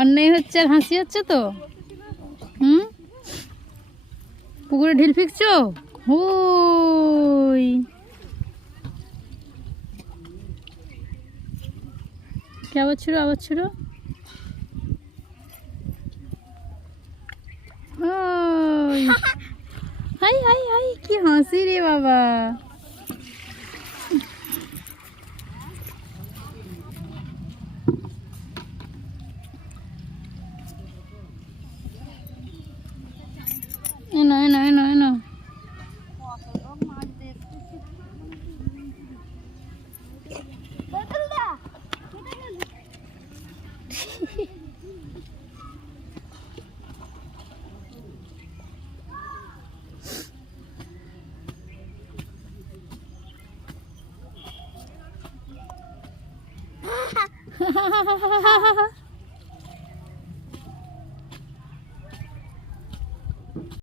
অন্যায় হচ্ছে আর হাসি হচ্ছে তো। পুকুরে ঢিল ফিকছো? ওই কি আবার ছিল, আবার ছিল। ওই হাই হাই হাই, কি হাসি রে বাবা। এনো এনো এনো এনো।